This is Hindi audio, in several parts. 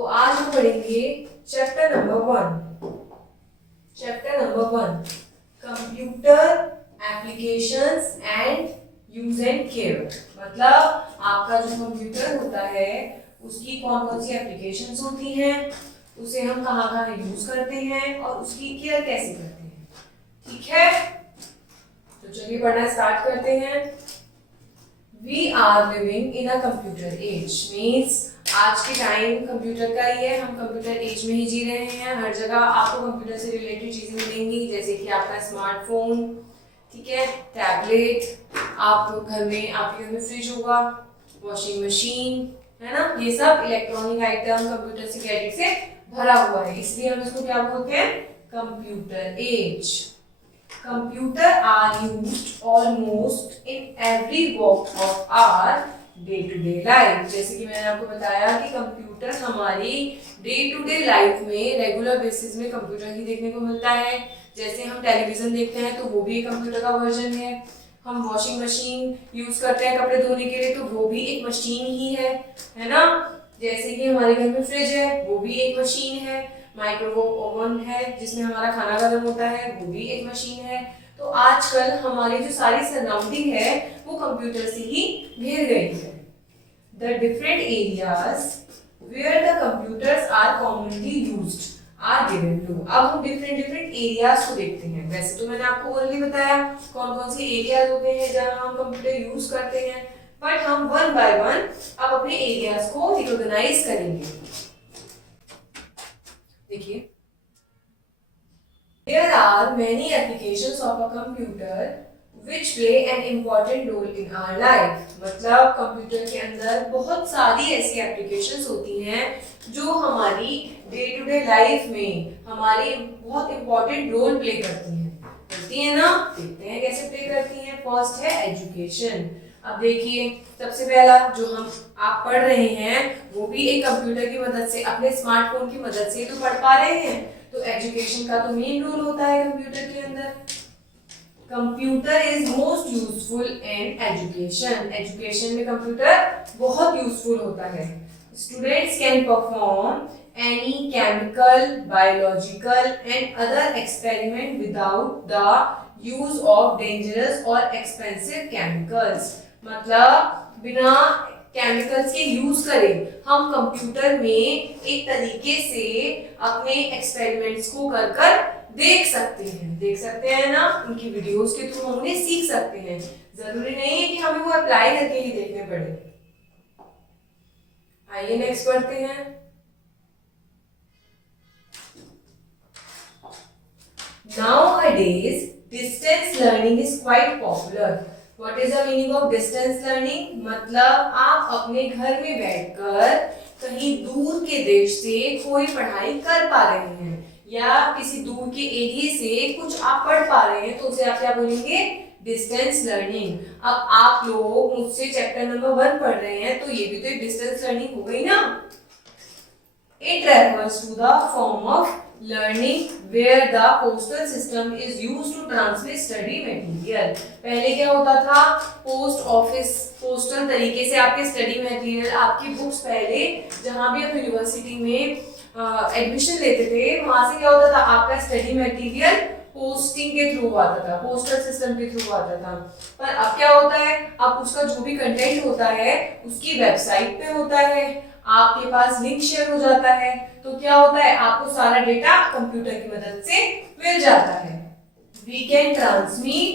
तो आज हम पढ़ेंगे chapter number 1 computer applications and use and care. मतलब आपका जो कंप्यूटर होता है उसकी कौन कौन सी एप्लीकेशंस होती हैं, उसे हम कहाँ कहाँ यूज करते हैं और उसकी केयर कैसे करते हैं। ठीक है, तो चलिए पढ़ना स्टार्ट करते हैं। We are living in a computer age means आज के टाइम कंप्यूटर का ही है, हम कंप्यूटर एज में ही जी रहे हैं। हर जगह आपको कंप्यूटर से रिलेटेड चीजें मिलेंगी, जैसे कि आपका स्मार्टफोन, ठीक है, टैबलेट, आप घर में आपके घर में फ्रिज होगा, वॉशिंग मशीन, है ना, ये सब इलेक्ट्रॉनिक आइटम कंप्यूटर से गैजेट से भरा हुआ है, इसलिए हम इसको क्या बोलते हैं, computer age. Computer are used almost in every walk of our day-to-day life। जैसे कि मैंने आपको बताया कि कंप्यूटर हमारी डे-टू-डे लाइफ में रेगुलर बेसिस में कंप्यूटर ही देखने को मिलता है। जैसे हम टेलीविजन देखते हैं तो वो भी एक कंप्यूटर का वर्जन है। हम वॉशिंग मशीन यूज करते हैं कपड़े धोने के लिए तो वो भी एक मशीन ही है ना। जैसे कि हमारे घर में फ्रिज है, वो भी एक मशीन है। माइक्रोवेव ओवन है जिसमें हमारा खाना गर्म होता है, वो भी एक मशीन है। तो आजकल हमारी जो सारी सराउंडिंग है वो कंप्यूटर से ही घेर गई है। The different areas where the computers are commonly used are given to. अब हम डिफरेंट एरियाज को देखते हैं। वैसे तो मैंने आपको ऑलरेडी बताया कौन कौन से एरियाज होते हैं जहां हम कंप्यूटर यूज करते हैं, बट हम वन बाय वन अब अपने एरियाज को रिकॉग्नाइज करेंगे। देखिए, there are many applications of a computer which play an important role in our life। मतलब कंप्यूटर के अंदर बहुत सारी ऐसी एप्लीकेशंस होती हैं जो हमारी डे टू डे लाइफ में हमारी बहुत इंपॉर्टेंट रोल प्ले करती हैं ना। देखते हैं कैसे प्ले करती हैं। फर्स्ट है एजुकेशन। अब देखिए, सबसे पहला जो हम आप पढ़ रहे हैं वो भी एक कंप्यूटर की मदद से, अपने स्मार्टफोन की मदद से तो पढ़ पा रहे हैं। तो एजुकेशन का तो मेन रोल होता है कंप्यूटर के अंदर। Computer is most useful in education. Education में कंप्यूटर बहुत यूजफुल होता है। Students can perform any chemical, biological and other experiment without the use of dangerous or expensive chemicals। मतलब बिना केमिकल्स के यूज करें हम कंप्यूटर में एक तरीके से अपने एक्सपेरिमेंट्स को कर कर देख सकते हैं ना। उनकी वीडियोस के थ्रू हम उन्हें सीख सकते हैं। जरूरी नहीं है कि हमें वो अप्लाई करके ही देखने पड़े। आइए नेक्स्ट पढ़ते हैं। Nowadays, distance learning is quite popular। What is the meaning of distance learning? मतलब आप अपने घर में बैठकर कहीं दूर के देश से कोई पढ़ाई कर पा रहे हैं या किसी दूर के एरिया से कुछ आप पढ़ पा रहे हैं तो उसे आप क्या बोलेंगे, डिस्टेंस लर्निंग। अब आप लोग मुझसे चैप्टर नंबर 1 पढ़ रहे हैं तो ये भी तो एक डिस्टेंस लर्निंग हो गई ना। It refers to the form of learning where the postal system is used to transmit study material। पहले क्या होता था, पोस्ट ऑफिस पोस्टल तरीके से आपके स्टडी मटेरियल, आपकी बुक्स, पहले जहां भी आप यूनिवर्सिटी में एडमिशन लेते थे वहां से क्या होता था, आपका स्टडी मटेरियल पोस्टिंग के थ्रू आता था, पोस्टल सिस्टम के थ्रू आता था। पर अब क्या होता है, अब उसका जो भी कंटेंट होता है उसकी वेबसाइट पे होता है, आपके पास लिंक शेयर हो जाता है, तो क्या होता है, आपको सारा डेटा कंप्यूटर की मदद से मिल जाता है। We can transmit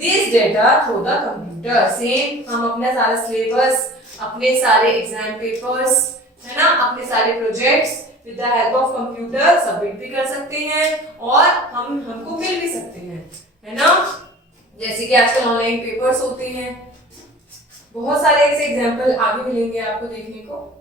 this data through the computer। Same हम अपना सारा सिलेबस, अपने सारे एग्जाम पेपर्स, है ना, अपने सारे projects with the help of computer submit भी कर सकते हैं और हमको मिल भी सकते हैं, है ना। जैसे कि आजकल ऑनलाइन पेपर्स होते हैं, बहुत सारे ऐसे एग्जाम्पल आगे मिलेंगे आपको देखने को।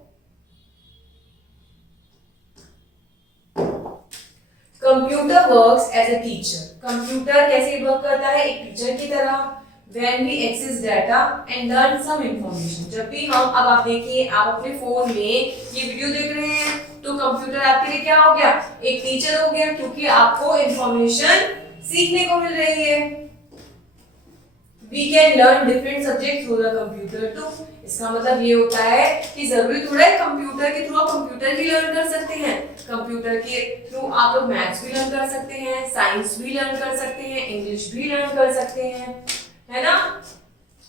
Computer works as a teacher. Computer कैसे वर्क करता है, एक टीचर की तरह। When we access data and learn some information। जब भी हम, अब आप देखिए, आप अपने फोन में ये वीडियो देख रहे हैं तो कंप्यूटर आपके लिए क्या हो गया, एक टीचर हो गया, क्योंकि आपको इंफॉर्मेशन सीखने को मिल रही है। We can learn different subject through the computer too. इसका मतलब ये होता है कि जरूरी थोड़ा है कंप्यूटर के थ्रू आप कंप्यूटर ही लर्न कर सकते हैं, कंप्यूटर के थ्रू आप लोग मैथ्स भी लर्न कर सकते हैं, साइंस भी लर्न कर सकते हैं, इंग्लिश भी लर्न कर सकते हैं, है ना।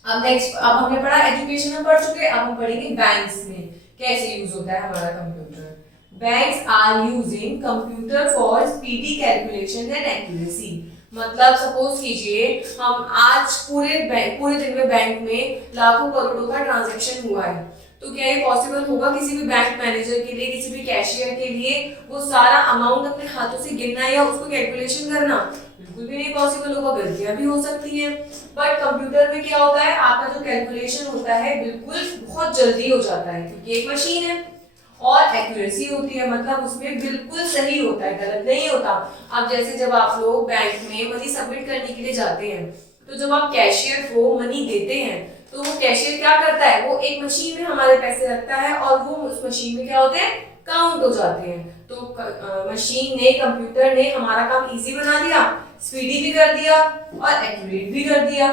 अब हमने पढ़ा एजुकेशन में पढ़ चुके, अब हम पढ़ेंगे बैंक्स में कैसे यूज होता है हमारा computer. Banks are using computer for speedy calculation and accuracy. मतलब सपोज कीजिए हम आज पूरे दिन में बैंक में लाखों करोड़ों का ट्रांजैक्शन हुआ है, तो क्या ये पॉसिबल होगा किसी भी बैंक मैनेजर के लिए, किसी भी कैशियर के लिए वो सारा अमाउंट अपने हाथों से गिनना या उसको कैलकुलेशन करना? बिल्कुल भी नहीं पॉसिबल होगा, गलतियां भी हो सकती हैं। बट कंप्यूटर में क्या होता है, आपका जो कैलकुलेशन होता है बिल्कुल बहुत जल्दी हो जाता है क्योंकि एक मशीन है, और एक्यूरेसी होती है, मतलब उसमें बिल्कुल सही होता है, गलत नहीं होता। अब जैसे जब आप लोग बैंक में मनी सबमिट करने के लिए जाते हैं, तो जब आप कैशियर को मनी देते हैं तो वो कैशियर क्या करता है, वो एक मशीन में हमारे पैसे रखता है और वो उस मशीन में क्या होते हैं, काउंट हो जाते हैं। तो मशीन ने, कंप्यूटर ने हमारा काम इजी बना दिया, स्पीडी भी कर दिया और एक्यूरेट भी कर दिया।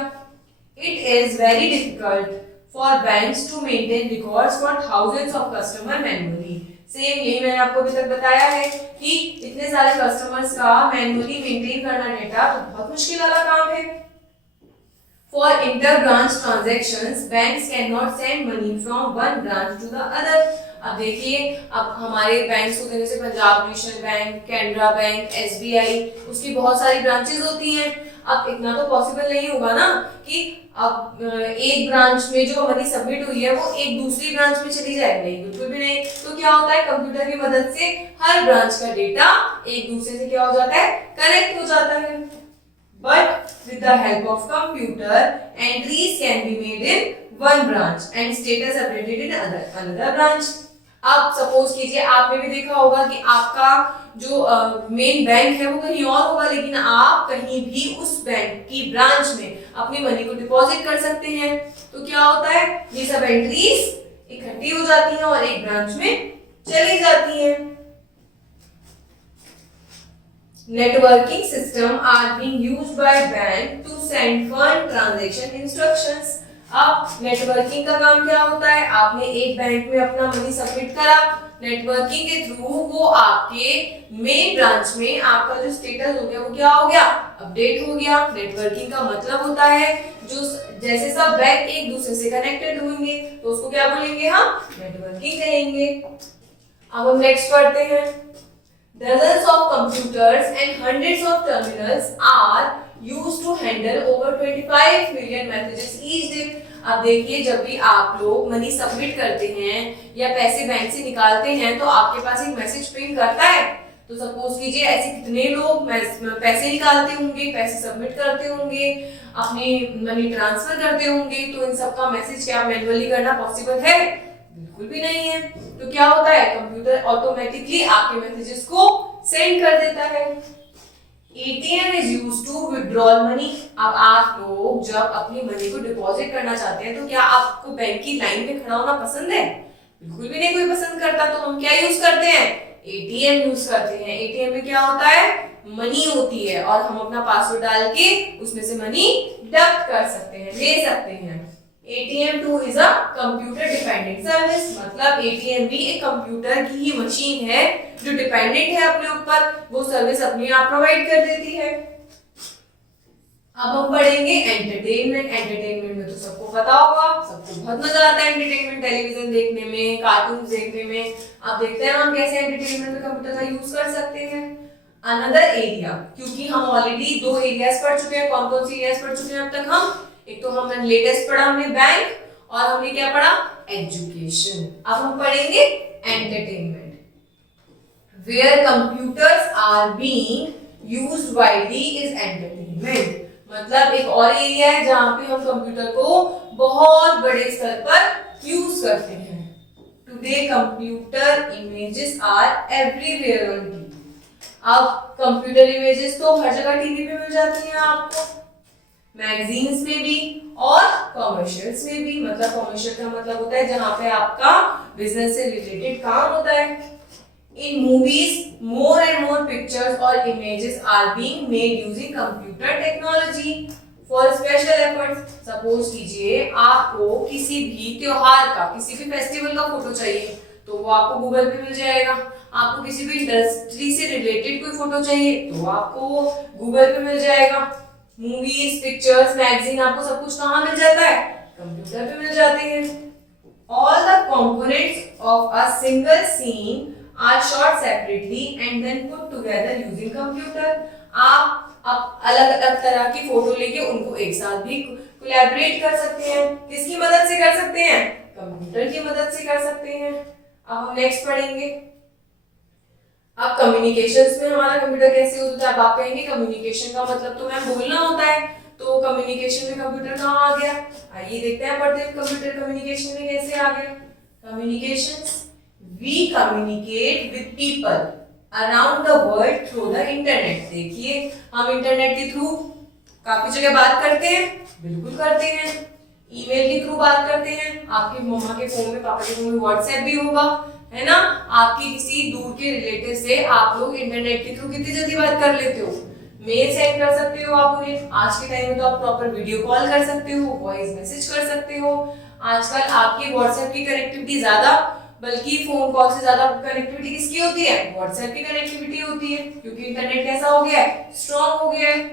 It is very difficult for banks to maintain records for thousands of customer manually। Same यही मैंने आपको अभी तक बताया है कि इतने सारे कस्टमर्स का मैनुअली मेंटेन करना डेटा तो बहुत मुश्किल वाला काम है। For inter-branch transactions, banks cannot send money from one branch to the other। अब देखिए, अब हमारे बैंक्स होते हैं जैसे Punjab national bank, Canara bank, SBI, उसकी बहुत सारी ब्रांचेस होती हैं। अब इतना तो पॉसिबल नहीं होगा ना कि अब एक ब्रांच में जो मनी सबमिट हुई है वो एक दूसरी ब्रांच में चली जाए, नहीं, बिल्कुल भी नहीं। तो क्या होता है, कंप्यूटर की मदद से हर ब्रांच का डेटा एक दूसरे से क्या हो जाता है, कनेक्ट हो जाता है। But with the help of computer entries can be made in one branch and status updated in another branch. अब सपोज कीजिए, आपने भी देखा होगा कि आपका जो मेन बैंक है वो कहीं और होगा, लेकिन आप कहीं भी उस बैंक की ब्रांच में अपनी मनी को डिपॉजिट कर सकते हैं। तो क्या होता है, ये सब एंट्रीज इकट्ठी हो जाती हैं और एक ब्रांच में चली जाती हैं। Networking system are being used by bank to send fund transaction instructions. अब नेटवर्किंग का काम क्या होता है, आपने एक बैंक में अपना मनी सबमिट करा, नेटवर्किंग के थ्रू वो आपके मेन ब्रांच में आपका जो स्टेटस हो गया वो क्या हो गया, अपडेट हो गया। नेटवर्किंग का मतलब होता है जो जैसे सब बैंक एक दूसरे से कनेक्टेड होंगे तो उसको क्या बोलेंगे, हम नेटवर्किंग कहेंगे। अब हम नेक्स्ट पढ़ते हैं। Dozens of computers and hundreds of terminals are used to handle over 25 million messages each day। अब देखिए, जब भी आप लोग मनी सबमिट करते हैं या पैसे बैंक से निकालते हैं तो आपके पास एक मैसेज पिंग करता है। तो सपोज कीजिए ऐसे कितने लोग पैसे निकालते होंगे, पैसे सबमिट करते होंगे, अपनी मनी ट्रांसफर करते होंगे, तो इन सब का मैसेज क्या मैन्युअली करना पॉसिबल है? बिल्कुल भी नहीं है। तो क्या होता है, कंप्यूटर ऑटोमेटिकली आपके मैसेजेस को सेंड कर देता है। ATM is used to withdrawal money. अब आप लोग जब अपनी मनी को डिपॉजिट करना चाहते हैं तो क्या आपको बैंक की लाइन में खड़ा होना पसंद है? बिल्कुल भी नहीं कोई पसंद करता। तो हम क्या यूज करते हैं, एटीएम यूज करते हैं। एटीएम में क्या होता है, मनी होती है और हम अपना पासवर्ड डाल के उसमें से मनी डिडक्ट कर सकते हैं, ले सकते हैं। ATM2 is a computer dependent service। मतलब ATM भी एक कंप्यूटर की ही मशीन है जो डिपेंडेंट है अपने ऊपर, वो सर्विस अपने आप प्रोवाइड कर देती है। अब हम पढ़ेंगे एंटरटेनमेंट। एंटरटेनमेंट में तो सबको पता होगा, सबको बहुत मजा आता है एंटरटेनमेंट, टेलीविजन देखने में, कार्टून देखने में। अब देखते हैं हम कैसे एंटरटेनमेंट में कंप्यूटर का यूज कर सकते हैं। अनदर एरिया, क्योंकि हम ऑलरेडी 2 एरियाज पढ़ चुके हैं। कौन कौन सी एरियाज पढ़ चुके हैं अब तक हम? एक तो हमने लेटेस्ट पढ़ा हमने बैंक, और हमने क्या पढ़ा, एजुकेशन। अब हम पढ़ेंगे entertainment. Where computers are being used widely is entertainment. मतलब एक और एरिया है जहां पे हम कंप्यूटर को बहुत बड़े स्तर पर यूज करते हैं। Today computer images are everywhere on TV. अब कंप्यूटर इमेजेस तो हर जगह टीवी पे मिल जाती हैं आपको, मैगजीन्स में भी और कॉमर्शियल्स में भी। मतलब कॉमर्शियल का मतलब होता है जहां पे आपका बिजनेस से रिलेटेड काम होता है। In movies more and more pictures और images are being made using computer technology. For special efforts, suppose कीजिए आपको किसी भी त्योहार का, किसी भी फेस्टिवल का फोटो चाहिए तो वो आपको गूगल पे मिल जाएगा। आपको किसी भी इंडस्ट्री से रिलेटेड कोई फोटो चाहिए तो आपको गूगल पे मिल जाएगा। मूवीज, पिक्चर्स, मैगजीन, आपको सब कुछ कहाँ मिल जाता है? कंप्यूटर पे मिल जाते हैं। All the components of a single scene are shot separately and then put together using computer. आप अलग अलग तरह की फोटो लेके उनको एक साथ भी कोलैबोरेट कर सकते हैं। किसकी मदद से कर सकते हैं? कंप्यूटर की मदद से कर सकते हैं। अब हम नेक्स्ट पढ़ेंगे। अब कम्युनिकेशंस में हमारा कंप्यूटर कैसे होता है? अब आप कहेंगे कम्युनिकेशन का मतलब तो मैम बोलना होता है, तो कम्युनिकेशन में कंप्यूटर कहाँ आ गया? आइए देखते हैं, पढ़ते हैं कंप्यूटर कम्युनिकेशन में कैसे आ गया। Communications, we communicate with people around the world through the internet. देखिए हम इंटरनेट के थ्रू काफी जगह बात करते हैं, बिल्कुल करते हैं। ईमेल के थ्रू बात करते हैं, आपकी मम्मा के फोन में, पापा के फोन में व्हाट्सएप भी होगा, है ना। आपकी किसी दूर के रिलेटिव से आप लोग इंटरनेट के थ्रू कितनी जल्दी बात कर लेते हो। मेल सेंड कर सकते हो आप उन्हें, आज के टाइम में तो आप प्रॉपर वीडियो कॉल कर सकते हो, वॉइस मैसेज कर सकते हो। आजकल आपकी व्हाट्सएप की कनेक्टिविटी ज्यादा, बल्कि फोन कॉल से ज्यादा कनेक्टिविटी किसकी होती है? व्हाट्सएप की कनेक्टिविटी होती है, क्योंकि इंटरनेट कैसा हो गया है? स्ट्रॉन्ग हो गया है।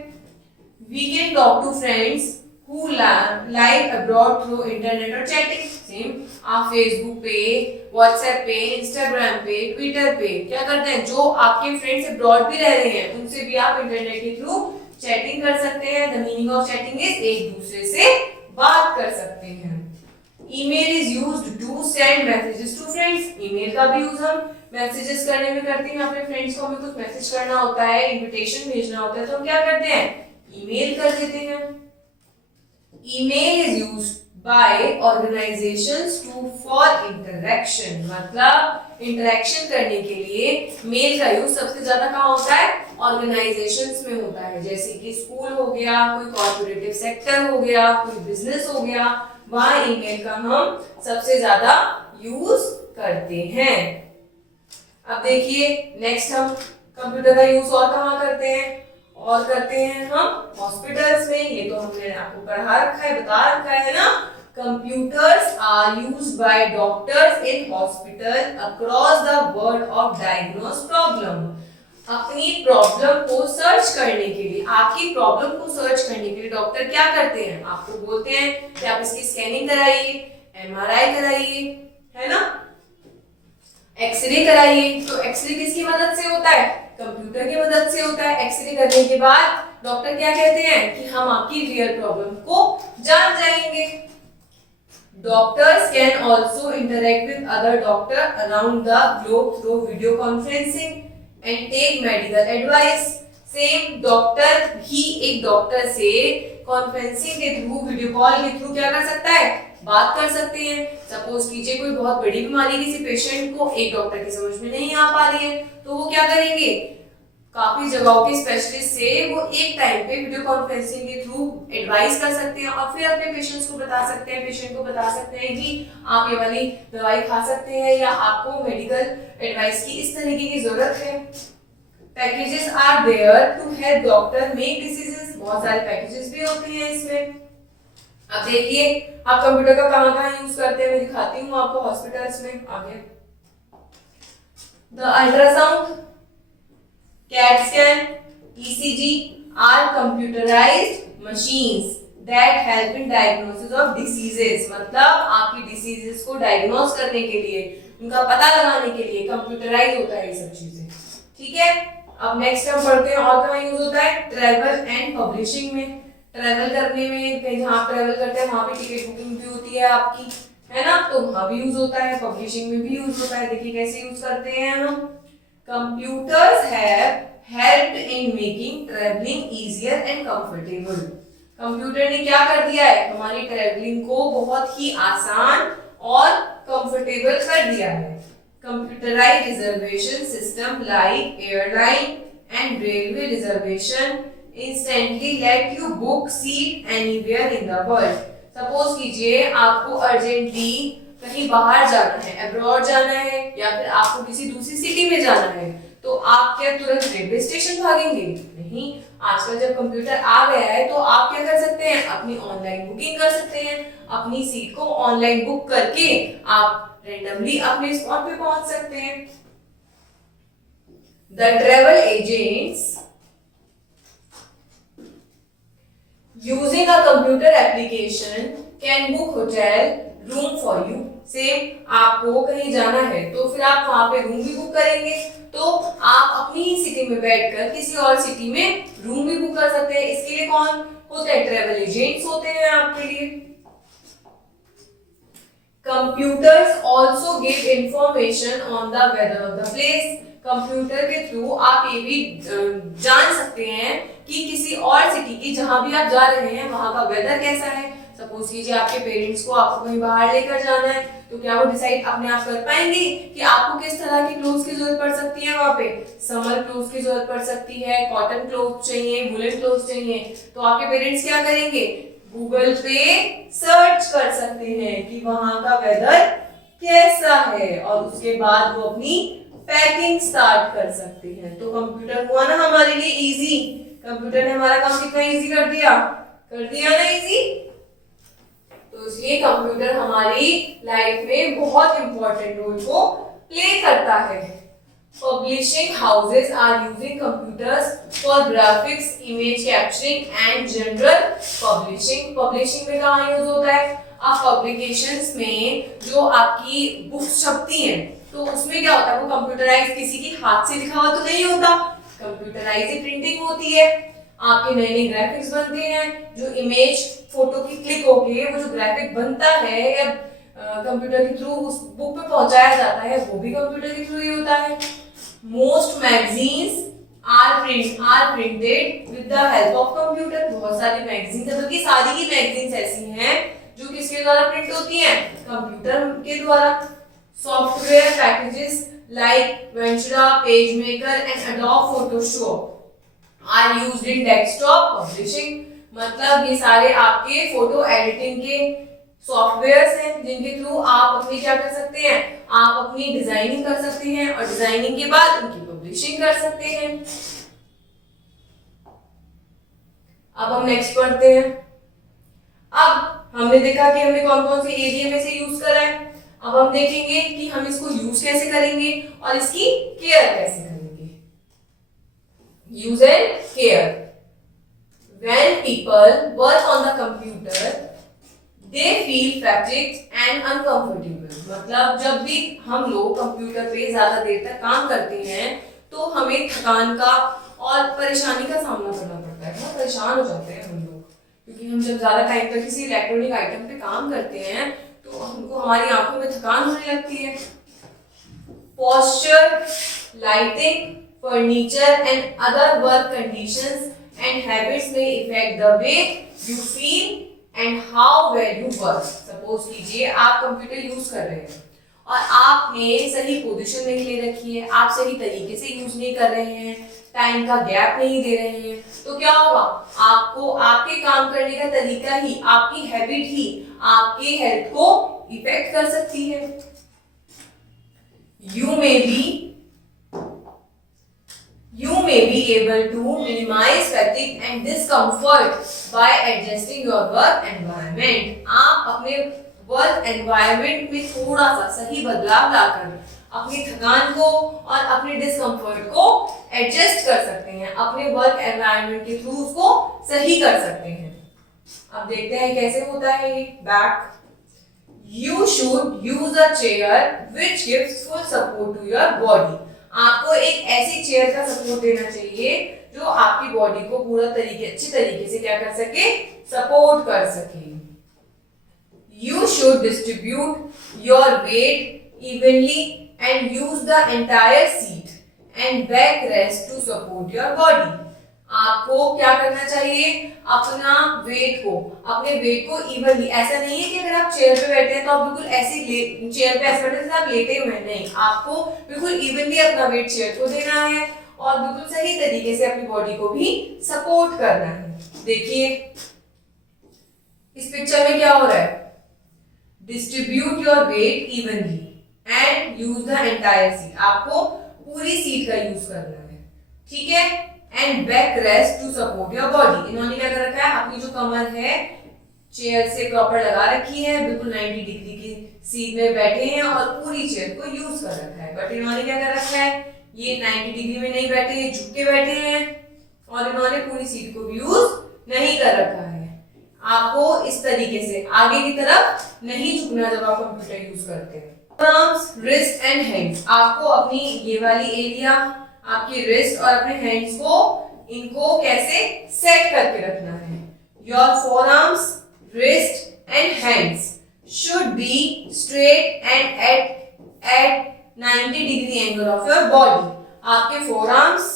We can talk to friends who live abroad through internet और chatting। सेम आप फेसबुक पे, व्हाट्सएप पे, इंस्टाग्राम पे, ट्विटर पे क्या करते हैं? जो आपके फ्रेंड्स अब्रॉड भी रह रहे हैं उनसे भी आप इंटरनेट के थ्रू चैटिंग कर सकते हैं। The meaning of chatting is एक दूसरे से बात कर सकते हैं। Email is used to send messages to friends. Email का भी यूज हम मैसेजेस करने में करते हैं। अपने फ्रेंड्स को हमें कुछ मैसेज करना होता है, इनविटेशन भेजना होता है, तो हम क्या करते हैं? ईमेल कर देते हैं। Email is used by organizations to for interaction। मतलब इंटरेक्शन करने के लिए मेल का यूज सबसे ज्यादा कहाँ होता है? ऑर्गेनाइजेशंस में होता है। जैसे कि स्कूल हो गया, कोई कॉर्पोरेटिव सेक्टर हो गया, कोई बिजनेस हो गया, वहाँ ईमेल का हम सबसे ज्यादा यूज करते हैं। अब देखिए नेक्स्ट हम कंप्यूटर का यूज और कहाँ करते हैं? और करते हैं हम हॉस्पिटल्स में। ये तो हमने आपको पढ़ा रखा है, बता रखा है ना। Computers are used by doctors in hospital across the world of diagnose problem. अपनी प्रॉब्लम को सर्च करने के लिए, आपकी प्रॉब्लम को सर्च करने के लिए डॉक्टर क्या करते हैं? आपको बोलते हैं कि आप इसकी स्कैनिंग कराइए, एमआरआई कराइए, है ना, एक्सरे कराइए। तो एक्सरे किसकी मदद से होता है? कंप्यूटर की मदद से होता है। एक्सरे करने के बाद डॉक्टर क्या कहते हैं कि हम आपकी रियल प्रॉब्लम को जान जाएंगे। Doctors can also interact with other doctor around the globe through video conferencing and take medical advice. Same doctor ही एक डॉक्टर से कॉन्फ्रेंसिंग के थ्रू, वीडियो कॉल के थ्रू क्या कर सकता है? बात कर सकते हैं। सपोज कीजिए कोई बहुत बड़ी बीमारी किसी पेशेंट को एक डॉक्टर की समझ में नहीं आ पा रही है, तो वो क्या करेंगे? काफी जगहों के स्पेशलिस्ट से वो एक टाइम पे वीडियो कॉन्फ्रेंसिंग के थ्रू एडवाइस कर सकते हैं और फिर अपने पेशेंट्स को बता सकते हैं, पेशेंट को बता सकते हैं कि आप ये वाली दवाई खा सकते हैं या आपको मेडिकल एडवाइस की इस तरीके की जरूरत है। Packages are there to help doctor make decisions. बहुत सारे पैकेजेस भी होते हैं इसमें। अब देखिए आप कंप्यूटर का कहाँ यूज करते हैं, मैं दिखाती हूँ आपको हॉस्पिटल्स में। आगे the ultrasound, CAT scan, ECG are computerised machines that help in diagnosis of diseases. मतलब आपकी डिसीजेस को डायग्नोस करने के लिए, उनका पता लगाने के लिए कंप्यूटराइज होता है ये सब चीजें। ठीक है, अब नेक्स्ट हम पढ़ते हैं और कहाँ यूज होता है? ट्रैवल एंड पब्लिशिंग में। ट्रैवल करने में, कहीं जहाँ ट्रैवल करते हैं वहां पे टिकट बुकिंग भी होती है आपकी, है ना, तो वहां भी यूज होता है। पब्लिशिंग में भी यूज होता है। देखिए कैसे यूज करते हैं हम। Computers have helped in making travelling easier and comfortable. Computer ने क्या कर दिया है? हमारी ट्रैवलिंग को बहुत ही आसान और कंफर्टेबल कर दिया है। Computerised reservation system like airline and railway reservation instantly let you book seat anywhere in the world। Suppose कीजिए आपको अर्जेंटली कहीं बाहर जाना है, अब्रॉड जाना है, या फिर आपको किसी दूसरी सिटी में जाना है, तो आप क्या तुरंत रेलवे स्टेशन भागेंगे? नहीं नहीं, आजकल जब कंप्यूटर आ गया है तो आप क्या कर सकते हैं, अपनी ऑनलाइन बुकिंग कर सकते हैं, अपनी सीट को ऑनलाइन बुक करके आप रेंडमली अपने स्पॉट पे पहुंच सकते हैं। The travel agents using a computer application can book hotel room for you. Same आपको कहीं जाना है तो फिर आप वहां पे रूम भी बुक करेंगे, तो आप अपनी ही सिटी में बैठकर किसी और सिटी में रूम भी बुक कर सकते हैं। इसके लिए कौन होते हैं, ट्रेवल एजेंट्स होते हैं आपके लिए। Computers also give information on the weather of the place. Computer के थ्रू आप ये भी जान सकते हैं कि किसी और सिटी की जहां भी आप जा रहे हैं वहां का वेदर कैसा है। सपोज कीजिए आपके पेरेंट्स को आपको कहीं बाहर लेकर जाना है, तो क्या वो डिसाइड अपने आप कर पाएंगे कि आपको किस तरह की क्लोथ्स की जरूरत पड़ सकती है वहां पे। समर क्लोथ्स की जरूरत पड़ सकती है, कॉटन क्लोथ चाहिए, वुलन क्लोथ चाहिए, तो आपके पेरेंट्स क्या करेंगे, गूगल पे सर्च कर सकते हैं कि वहां का वेदर कैसा है और उसके बाद वो अपनी पैकिंग स्टार्ट कर सकते हैं। तो कंप्यूटर हुआ ना हमारे लिए इजी, कंप्यूटर ने हमारा काम कितना इजी कर दिया ना इजी। तो इसलिए कंप्यूटर हमारी लाइफ में बहुत इंपॉर्टेंट रोल को प्ले करता है। Publishing houses are using computers for graphics, image capturing and general publishing. Publishing में कहाँ यूज होता है, आप पब्लिकेशंस में जो आपकी बुक्स छपती हैं तो उसमें क्या होता है, वो कंप्यूटराइज किसी की हाथ से लिखा हुआ तो नहीं होता, कंप्यूटराइज प्रिंटिंग होती है। आपके नए नए ग्राफिक्स बनते हैं, जो इमेज फोटो की क्लिक होके वो जो ग्राफिक बनता है या कंप्यूटर के थ्रू उस बुक पे पहुंचाया जाता है, वो भी कंप्यूटर के थ्रू ही होता है। Most magazines are printed with the help of computer. बहुत सारी मैगजीन है, बल्कि सारी की मैगजीन्स ऐसी हैं जो किसके द्वारा प्रिंट होती हैं, कंप्यूटर के द्वारा। Software packages like Ventura, PageMaker and Adobe Photoshop are used in desktop publishing. मतलब ये सारे आपके फोटो एडिटिंग के सॉफ्टवेयर्स हैं जिनके थ्रू आप अपनी क्या कर सकते हैं, आप अपनी डिजाइनिंग कर सकते हैं और डिजाइनिंग के बाद उनकी पब्लिशिंग कर सकते हैं। अब हम नेक्स्ट पढ़ते हैं। अब हमने देखा कि हमने कौन कौन से एरिया में से यूज करा है, अब हम देखेंगे कि हम इसको यूज कैसे करेंगे और इसकी केयर कैसे करेंगे। Use and care. When people work on the computer, they feel fatigued and uncomfortable. मतलब जब भी हम लोग कंप्यूटर पे ज्यादा देर तक काम करते हैं तो हमें थकान का और परेशानी का सामना करना पड़ता है, बहुत परेशान हो जाते हैं हम लोग, क्योंकि हम जब ज्यादा टाइम तक किसी इलेक्ट्रॉनिक आइटम पे काम करते हैं तो हमको हमारी आंखों में थकान होने लगती है। Posture, lighting, furniture and other work conditions and habits may affect the way you feel and how well you work. Suppose कीजिए आप कंप्यूटर यूज कर रहे हैं और आपने सही पोजीशन नहीं ले रखी है, आप सही तरीके से यूज नहीं कर रहे हैं, टाइम का गैप नहीं दे रहे हैं, तो क्या होगा, आपको आपके काम करने का तरीका ही, आपकी हैबिट ही आपके हेल्थ को इफेक्ट कर सकती है। You may be able to minimize fatigue and discomfort by adjusting your work environment. आप अपने वर्क एनवायरनमेंट में थोड़ा सा सही बदलाव लाकर अपनी थकान को और अपने डिस्कम्फर्ट को एडजस्ट कर सकते हैं, अपने वर्क एनवायरनमेंट के थ्रू उसको सही कर सकते हैं। अब देखते हैं कैसे होता है ये। Back, You should use a chair which gives full support to your body. आपको एक ऐसी चेयर का सपोर्ट देना चाहिए जो आपकी बॉडी को पूरा अच्छी तरीके से क्या कर सके, सपोर्ट कर सके। You should distribute your weight evenly and use the entire seat and backrest to support your body. आपको क्या करना चाहिए, अपने वेट को इवनली, ऐसा नहीं है कि अगर आप चेयर पे बैठे हैं तो आप बिल्कुल ऐसे चेयर पे ऐसे बैठे जैसे आप लेटे हुए हैं, नहीं, आपको बिल्कुल इवनली अपना वेट चेयर को देना है और बिल्कुल सही तरीके से अपनी बॉडी को भी सपोर्ट करना है। देखिए इस पिक्चर में क्या हो रहा है, distribute your weight evenly and use the entire seat. आपको पूरी सीट का यूज करना है, ठीक है। And back rest to support your body. इन्होंने क्या कर रखा है, अपनी जो कमर है चेयर से प्रॉपर लगा रखी है, बिल्कुल 90 डिग्री की सीट में बैठे हैं और पूरी चेयर को यूज कर रखा है। बट इन्होंने क्या कर रखा है, ये 90 डिग्री में नहीं बैठे हैं, झुक के बैठे हैं और इन्होंने पूरी सीट को भी यूज नहीं कर रखा है। आपको इस तरीके से आगे की तरफ नहीं झुकना जब आप कंप्यूटर यूज करते हैं। आर्म्स, रिस्ट एंड हैंड्स, आपको अपनी ये वाली एरिया, आपके रिस्ट और अपने हैंड्स को इनको कैसे सेट करके रखना है। Your forearms, wrist and hands should be straight and at 90 degree angle of your body। आपके forearms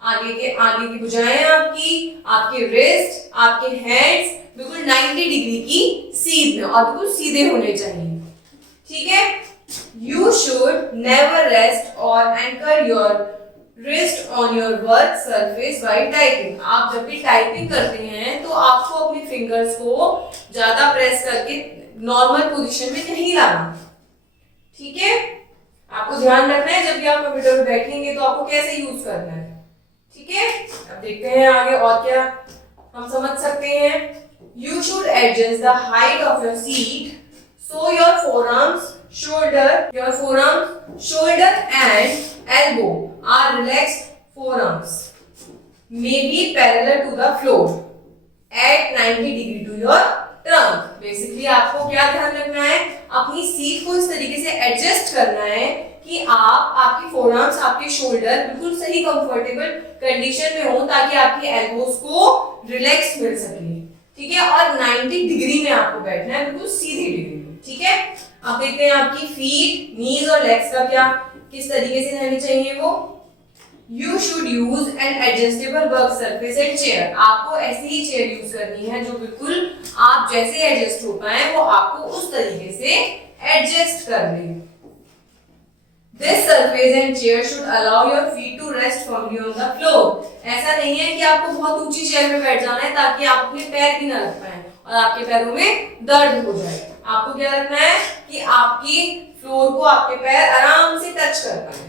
आगे की भुजाएं, आपके wrist, आपके hands बिल्कुल 90 डिग्री की सीध में और बिल्कुल सीधे होने चाहिए। ठीक है। You should never rest or anchor your wrist on your work surface while typing। आप जब भी टाइपिंग करते हैं तो आपको अपनी फिंगर्स को ज्यादा प्रेस करके नॉर्मल पोजीशन में नहीं लाना। ठीक है। आपको ध्यान रखना है जब भी आप कंप्यूटर पे बैठेंगे तो आपको कैसे यूज करना है। ठीक है। अब देखते हैं आगे और क्या हम समझ सकते हैं। You should adjust the height of your seat so your forearms, shoulder and elbow are relaxed. Forearms may be parallel to the floor at 90 degree to your trunk। Basically आपको क्या ध्यान रखना है, अपनी सीट को इस तरीके से एडजस्ट करना है कि आपकी फोरआर्म्स, आपके शोल्डर बिल्कुल सही कंफर्टेबल कंडीशन में हो ताकि आपकी एल्बोस को रिलैक्स मिल सके। ठीक है। और 90 डिग्री में आपको बैठना है, बिल्कुल सीधी डिग्री में। ठीक है। अब देखते हैं आपकी फीट, नीज और लेग्स का क्या किस तरीके से रहनी चाहिए वो। You should use an adjustable work surface and chair। आपको ऐसी ही चेयर यूज करनी है जो बिल्कुल आप जैसे एडजस्ट हो पाए वो आपको उस तरीके से एडजस्ट कर ले। This surface and chair should allow your feet to rest firmly on the floor। ऐसा नहीं है कि आपको बहुत ऊंची चेयर में बैठ जाना है ताकि आप अपने पैर भी ना रख पाए और आपके पैरों में दर्द हो जाए। आपको क्या रखना है कि आपकी फ्लोर को आपके पैर आराम से टच कर पाए।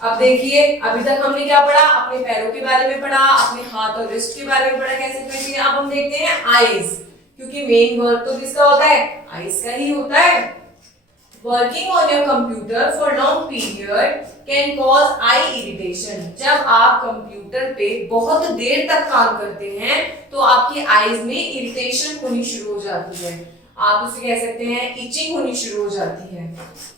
अब देखिए, अभी तक हमने क्या पढ़ा, अपने पैरों के बारे में पढ़ा, अपने हाथ और रिस्ट के बारे में पढ़ा कैसे बैठे हैं। अब हम देखते हैं आईज, क्योंकि मेन वर्क तो किसका होता है, आईज का ही होता है। Working on your computer for long period can cause I irritation. जब आप कंप्यूटर पे बहुत देर तक काम करते हैं तो आपकी आईज में इरिटेशन होनी शुरू हो जाती है। आप उसे कह सकते हैं इचिंग होनी शुरू हो जाती है।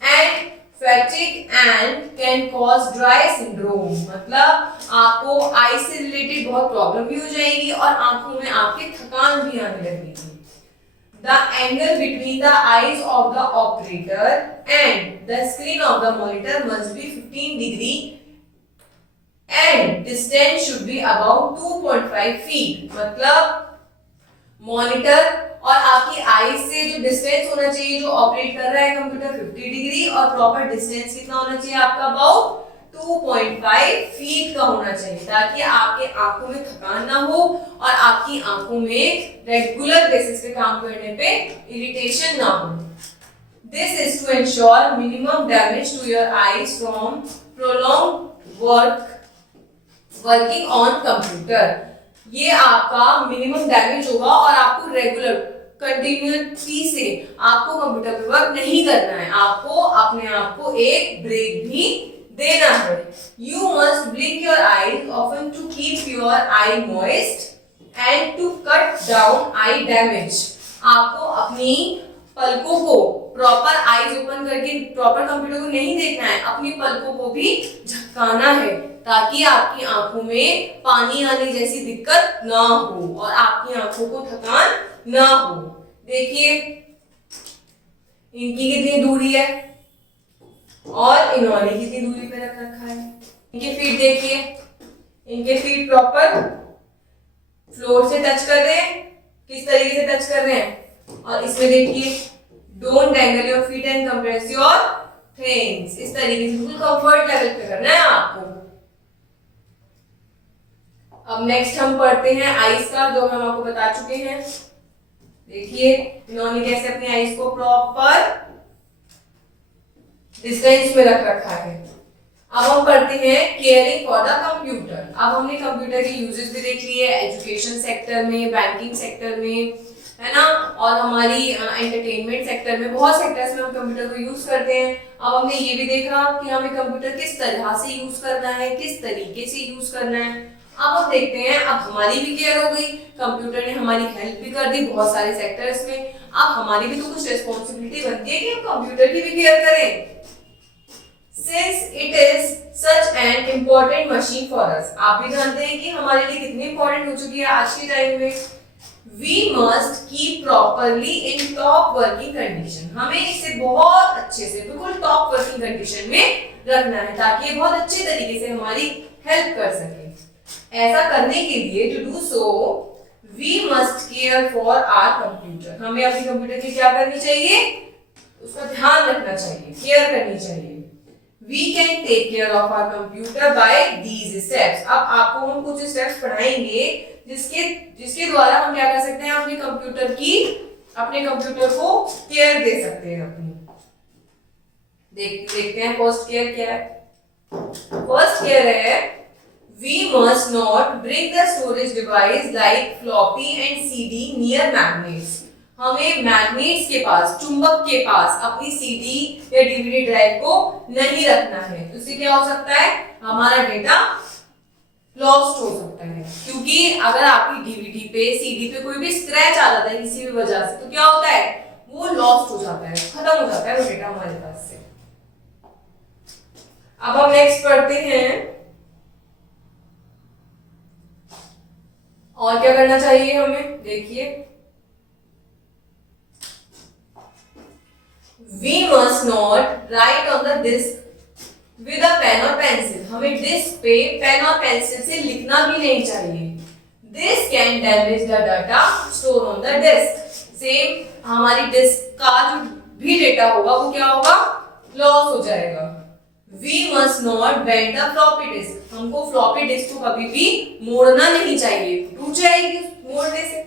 And fatigue and can cause dry syndrome, मतलब आपको आई से रिलेटेड बहुत प्रॉब्लम भी हो जाएगी और आंखों में आपके थकान भी आने लगेगी। The angle between the eyes of the operator and the screen of the monitor must be 15 degree and distance should be about 2.5 feet। मतलब मॉनिटर और आपकी आईज से जो डिस्टेंस होना चाहिए जो ऑपरेट कर रहा है कंप्यूटर 50 डिग्री और प्रॉपर डिस्टेंस कितना होना चाहिए आपका अबाउट 2.5 फीट का होना चाहिए ताकि आपके आंखों में थकान ना हो और आपकी आंखों में रेगुलर बेसिस पे काम करने पे इरिटेशन ना हो। This is to ensure minimum damage to your eyes from prolong working on computer. ये आपका मिनिमम डैमेज होगा और आपको रेगुलर कंटिन्यूटी से आपको कंप्यूटर पे वर्क नहीं करना है, आपको अपने आप को एक ब्रेक भी देना है। You must blink your eyes often to keep your eye moist and to cut down eye damage। आपको अपनी पलकों को प्रॉपर आईज ओपन करके प्रॉपर कंप्यूटर को नहीं देखना है, अपनी पलकों को भी झपकाना है ताकि आपकी आंखों में पानी आने जैसी दिक्कत ना हो और आपकी आंखों को थकान ना हो। देखिए इनकी कितनी दूरी है और इन्होंने कितनी दूरी पे रख रखा है। इनके फीट देखिए, इनके फीट प्रॉपर फ्लोर से टच कर रहे हैं, किस तरीके से टच कर रहे हैं। और इसमें देखिए don't angle your feet and compress your things, इस तरीके से बिल्कुल कंफर्ट लेवल पे करना है आपको। अब नेक्स्ट हम पढ़ते हैं आईज का, जो हम आपको बता चुके हैं। देखिए इन्होंने कैसे अपनी आईज को प्रॉपर डिस्टेंस में रख रखा है। अब हम पढ़ते हैं केयरिंग फॉर द कंप्यूटर। अब हमने कंप्यूटर के यूजेस भी देख लिए एजुकेशन सेक्टर में, बैंकिंग सेक्टर में, है ना, और हमारी एंटरटेनमेंट सेक्टर में, बहुत सेक्टर्स में हम कंप्यूटर को यूज करते हैं। अब हमने ये भी देखा कि हमें कंप्यूटर किस तरह से यूज करना है, किस तरीके से यूज करना है। अब हम देखते हैं, अब हमारी भी केयर हो गई, कंप्यूटर ने हमारी हेल्प भी कर दी बहुत सारे सेक्टर्स में। अब हमारी भी तो कुछ रिस्पॉन्सिबिलिटी बनती है कि हम कंप्यूटर की भी केयर करें। Since it is such an important machine for us, आप भी जानते हैं कि हमारे लिए कितनी इंपॉर्टेंट हो चुकी है आज के टाइम में। We must keep properly in top working condition, हमें इसे बहुत अच्छे से बिल्कुल टॉप वर्किंग कंडीशन में रखना है ताकि ये बहुत अच्छे तरीके से हमारी हेल्प कर सके। ऐसा करने के लिए to do so we must care for our computer, हमें अपने कंप्यूटर की क्या करनी चाहिए, उसका ध्यान रखना चाहिए, केयर करनी चाहिए। We can take care of our computer by these steps, अब आपको हम कुछ स्टेप्स पढ़ाएंगे जिसके द्वारा हम क्या कर सकते हैं, अपने कंप्यूटर को केयर दे सकते हैं अपनी। देखते हैं फर्स्ट केयर क्या है। फर्स्ट केयर है we must not bring the storage device like floppy and CD near magnets, हमें मैग्नेट्स के पास, चुंबक के पास अपनी सीडी या डीवीडी ड्राइव को नहीं रखना है। तो इससे क्या हो सकता है, हमारा डेटा लॉस्ट हो सकता है, क्योंकि अगर आपकी डीवीडी पे, सीडी पे कोई भी स्क्रैच आ जाता है किसी भी वजह से, तो क्या होता है, वो लॉस्ट हो जाता है, खत्म हो जाता है वो डेटा हमारे पास से। अब हम नेक्स्ट पढ़ते हैं, और क्या करना चाहिए हमें, देखिए We must not write on the disk with a pen or pencil, हमें डिस्क पे पेन और पेंसिल से लिखना भी नहीं चाहिए। This can damage the data stored on the disk, same हमारी डिस्क का जो भी डेटा होगा वो क्या होगा, लॉस हो जाएगा। We must not bend the floppy disk, हमको फ्लॉपी डिस्क को कभी भी मोड़ना नहीं चाहिए, टूट जाएगी मोड़ने से।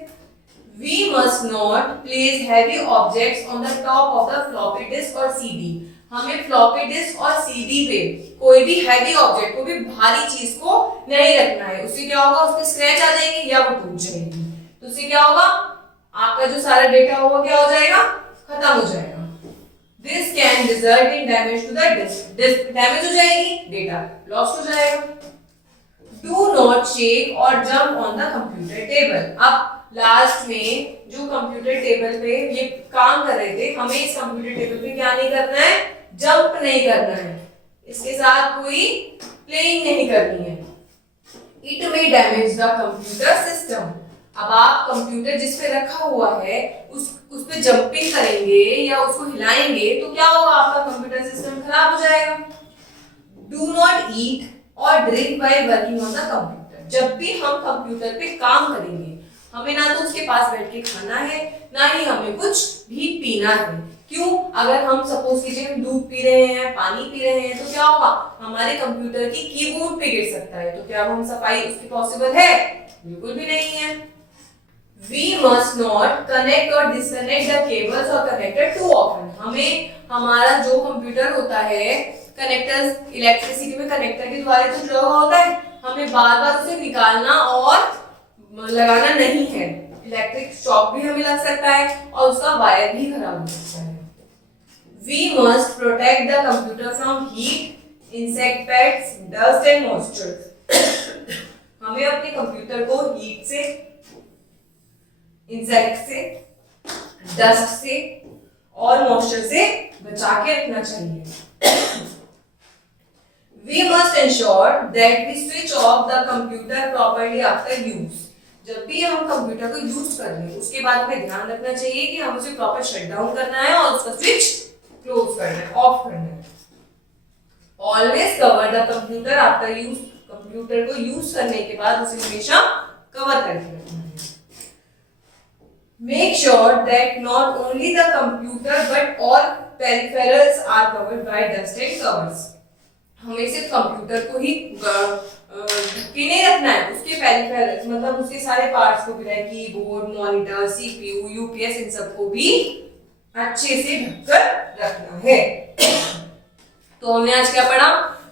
We must not place heavy objects on the top of the floppy disk or CD, हमें फ्लॉपी डिस्क और सीडी पे कोई भी हैवी ऑब्जेक्ट, कोई भी भारी चीज को नहीं रखना है। उससे क्या होगा, उसपे स्क्रैच आ जाएंगे या वो टूट जाएगी, तो उससे क्या होगा, आपका जो सारा डेटा होगा क्या हो जाएगा, खत्म हो जाएगा। This can result in damage to the disk, disk damage हो जाएगी, डेटा लॉस्ट हो जाएगा। Do not shake or jump on the computer table, अब लास्ट में जो कंप्यूटर टेबल पे ये काम कर रहे थे, हमें इस कंप्यूटर टेबल पे क्या नहीं करना है, जंप नहीं करना है, इसके साथ कोई प्लेइंग नहीं करनी है। It may damage the computer system, अब आप कंप्यूटर जिस पे रखा हुआ है उस पे जंपिंग करेंगे या उसको हिलाएंगे तो क्या होगा, आपका कंप्यूटर सिस्टम खराब हो जाएगा। डू नॉट ईट और drink by working on the computer, जब भी हम कंप्यूटर पे काम करेंगे हमें ना तो उसके पास बैठ के खाना है, ना ही हमें कुछ भी पीना है। क्यों, अगर हम सपोज कीजिए हम दूध पी रहे हैं, पानी पी रहे हैं, तो क्या होगा, हमारे कंप्यूटर की कीबोर्ड पे गिर सकता है, तो क्या हम सफाई उसकी पॉसिबल है, बिल्कुल भी नहीं है। We must not connect or disconnect the cables or connector too often, हमें हमारा जो कंप्यूटर होता है कनेक्टर्स, इलेक्ट्रिसिटी में कनेक्टर के द्वारा तो जुड़ा हुआ होता है, हमें बार बार उसे निकालना और लगाना नहीं है। इलेक्ट्रिक शॉक भी हमें लग सकता है और उसका वायर भी खराब हो सकता है। We must protect the computer from heat, insect pests, dust and moisture, हमें अपने कंप्यूटर को हीट से, इंसेक्ट से, डस्ट से और मॉइस्चर से बचा के रखना चाहिए। We must ensure that we switch off the computer properly after use, जब भी हम कंप्यूटर को यूज कर रहे हैं उसके बाद हमें ध्यान रखना चाहिए कि हम उसे प्रॉपर शट डाउन करना है और उसका स्विच क्लोज करना है, ऑफ करना है। Always cover the computer after use, computer को यूज करने के बाद उसे हमेशा कवर करके रखना है। Make sure that not only the computer but all peripherals are covered by dust and covers, हमें सिर्फ कंप्यूटर को ही ढके नहीं रखना है, उसके पेरिफेरल्स मतलब उसके सारे पार्ट्स को भी, कीबोर्ड, मॉनिटर, सीपीयू, यूपीएस, इन सबको भी अच्छे से ढककर रखना है। तो हमने आज क्या पढ़ा,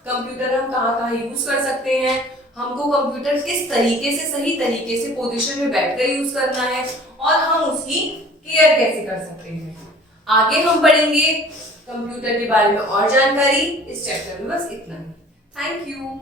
कंप्यूटर हम कहाँ कहाँ यूज कर सकते हैं, हमको कंप्यूटर किस तरीके से सही तरीके से पोजीशन में बैठकर यूज करना है और हम उसकी केयर कैसे कर सकते हैं। आगे हम पढ़ेंगे कंप्यूटर के बारे में और जानकारी। इस चैप्टर में बस इतना ही। Thank you.